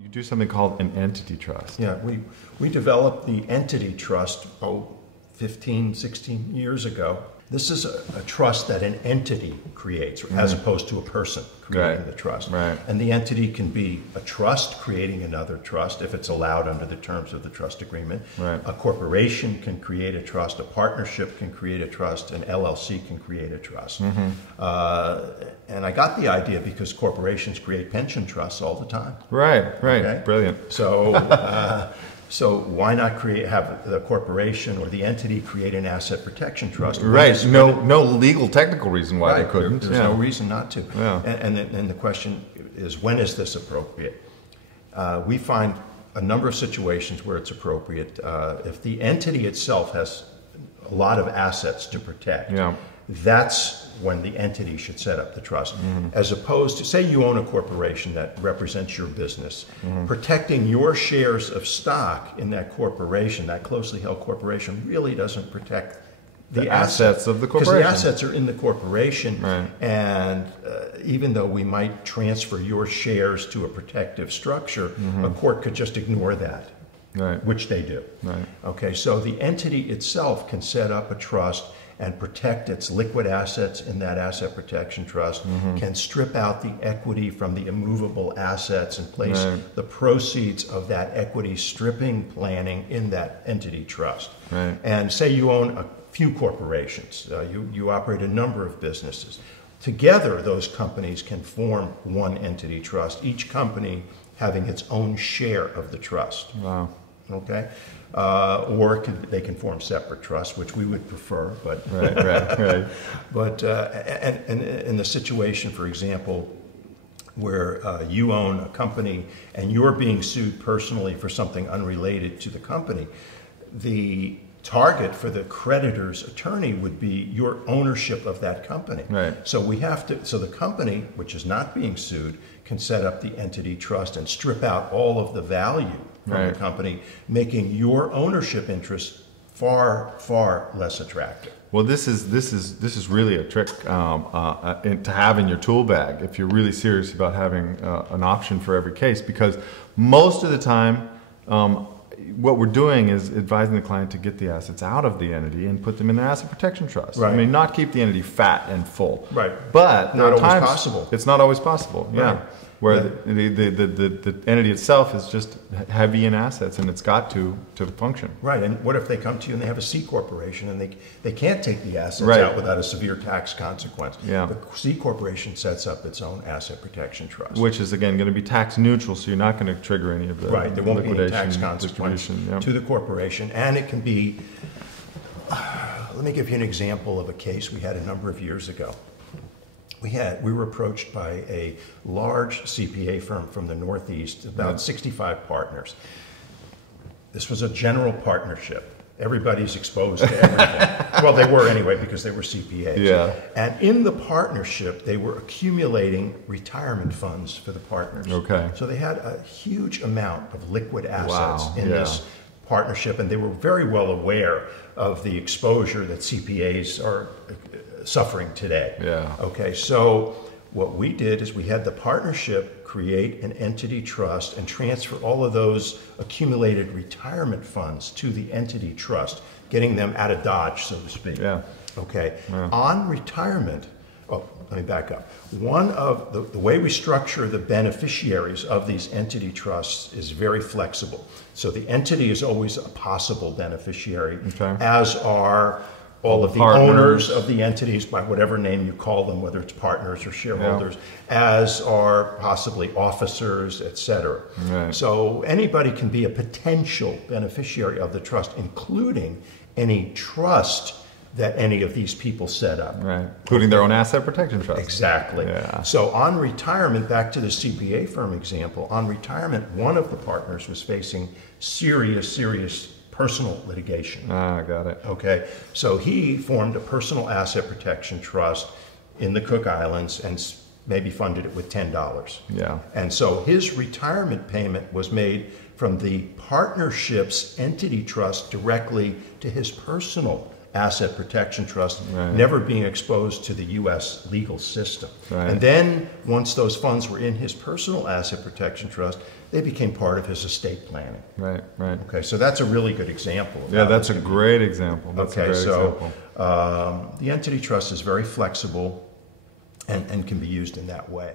You do something called an entity trust. Yeah, we developed the entity trust 15, 16 years ago. This is a trust that an entity creates, as opposed to a person creating the trust. Right. And the entity can be a trust creating another trust if it's allowed under the terms of the trust agreement. Right. A corporation can create a trust, a partnership can create a trust, an LLC can create a trust. And I got the idea because corporations create pension trusts all the time. Right. Okay? Brilliant. So why not have the corporation or the entity create an asset protection trust? Right. No legal technical reason why they couldn't. There's no reason not to. Yeah. And the question is, when is this appropriate? We find a number of situations where it's appropriate. If the entity itself has a lot of assets to protect, that's when the entity should set up the trust. As opposed to, say you own a corporation that represents your business, protecting your shares of stock in that corporation, that closely held corporation, really doesn't protect the assets of the corporation. Because the assets are in the corporation, right. And even though we might transfer your shares to a protective structure, a court could just ignore that, right. Which they do. Right. Okay, so the entity itself can set up a trust and protect its liquid assets in that asset protection trust, can strip out the equity from the immovable assets and place the proceeds of that equity stripping planning in that entity trust. Right. And say you own a few corporations, you operate a number of businesses. Together, those companies can form one entity trust, each company having its own share of the trust. Wow. Okay? Or they can form separate trusts, which we would prefer. But right. But and in the situation, for example, where you own a company and you're being sued personally for something unrelated to the company, the target for the creditor's attorney would be your ownership of that company. Right. So the company, which is not being sued, can set up the entity trust and strip out all of the value from the company, making your ownership interest far, far less attractive. Well, this is really a trick to have in your tool bag if you're really serious about having an option for every case, because most of the time what we're doing is advising the client to get the assets out of the entity and put them in an asset protection trust. Right. I mean, not keep the entity fat and full. Right. But not always times possible. It's not always possible. Yeah. Right. Where the entity itself is just heavy in assets and it's got to function. Right, and what if they come to you and they have a C corporation and they can't take the assets Right. out without a severe tax consequence? Yeah. The C corporation sets up its own asset protection trust. Which is, again, going to be tax neutral, so you're not going to trigger any of the Right, there won't be any tax liquidation, consequence distribution. to the corporation, and it can be, let me give you an example of a case we had a number of years ago. We were approached by a large CPA firm from the Northeast, about 65 partners. This was a general partnership. Everybody's exposed to everything. Well, they were anyway because they were CPAs. Yeah. And in the partnership, they were accumulating retirement funds for the partners. Okay. So they had a huge amount of liquid assets in Yeah. this partnership, and they were very well aware of the exposure that CPAs are suffering today. Yeah. Okay, so what we did is we had the partnership create an entity trust and transfer all of those accumulated retirement funds to the entity trust, getting them out of Dodge, so to speak. Yeah. Okay. Yeah. On retirement, let me back up. One of the way we structure the beneficiaries of these entity trusts is very flexible. So the entity is always a possible beneficiary, as are all of the owners of the entities, by whatever name you call them, whether it's partners or shareholders, as are possibly officers, etc. Right. So anybody can be a potential beneficiary of the trust, including any trust that any of these people set up. Right, including their own asset protection trust. Exactly. Yeah. So on retirement, back to the CPA firm example, on retirement, one of the partners was facing serious personal litigation. Got it. Okay, so he formed a personal asset protection trust in the Cook Islands and maybe funded it with $10. Yeah. And so his retirement payment was made from the partnership's entity trust directly to his personal asset protection trust, Right. never being exposed to the U.S. legal system. Right. And then once those funds were in his personal asset protection trust, they became part of his estate planning. Right, right. Okay, so that's a really good example. of Yeah, how that's a this can be. great example. That's a Okay, great so example. the entity trust is very flexible and can be used in that way.